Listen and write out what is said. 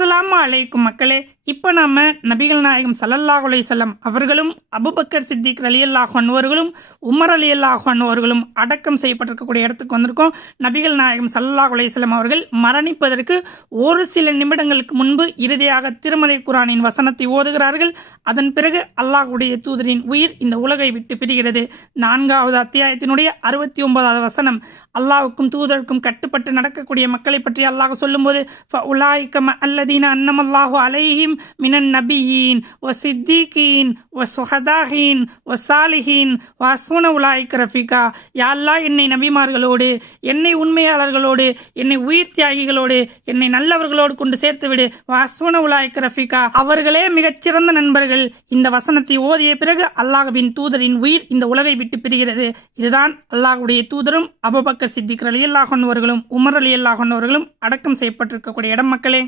அஸ்ஸலாமு அலைக்கும் மக்களே. இப்போ நாம நபிகள் நாயகம் ஸல்லல்லாஹு அலைஹி வஸல்லம் அவர்களும் அபூபக்கர் சித்திக் ரலியல்லாஹு அன்ஹு அவர்களும் உமர் ரலியல்லாஹு அன்ஹு அவர்களும் அடக்கம் செய்யப்பட்டிருக்கக்கூடிய இடத்துக்கு வந்திருக்கோம். நபிகள் நாயகம் ஸல்லல்லாஹு அலைஹி வஸல்லம் அவர்கள் மரணிப்பதற்கு ஒரு சில நிமிடங்களுக்கு முன்பு இறுதியாக திருமலை குர்ஆனின் வசனத்தை ஓதுகிறார்கள். அதன் பிறகு அல்லாஹ்வுடைய தூதரின் உயிர் இந்த உலகை விட்டு பிரிகிறது. 4வது அத்தியாயத்தினுடைய 69வது வசனம், அல்லாஹ்வுக்கும் தூதருக்கும் கட்டுப்பட்டு நடக்கக்கூடிய மக்களை பற்றி அல்லாஹ் சொல்லும்போது, ஃபஉலாயிக அல்லதீன அன்னமல்லாஹு அலைஹிம் மினன் நபியீன் வ சித்திகீன் வ சுஹதாஹீன் வ சாலிஹீன் வ ஹஸ்புன உலாயிக ரஃபீகா. யா அல்லாஹ், என்னை நபிமார்களோடு, என்னை உண்மையாளர்களோடு, என்னை உயிர் தியாகிகளோடு, என்னை நல்லவர்களோடு கொண்டு சேர்த்து விடு. வ ஹஸ்புன உலாயிக ரஃபீகா, அவர்களே மிகச்சிறந்த நண்பர்கள். இந்த வசனத்தை ஓதிய பிறகு அல்லாஹ்வின் தூதரின் உயிர் இந்த உலகை விட்டு பிரிகிறது. இதுதான் அல்லாஹ்வுடைய தூதரும் அபூபக்கர் சித்திக் ரலியல்லாஹு அன்ஹு அவர்களும் உமர் ரலியல்லாஹு அன்ஹு அவர்களும் அடக்கம் செய்யப்பட்டிருக்கக்கூடிய இடம் மக்களே.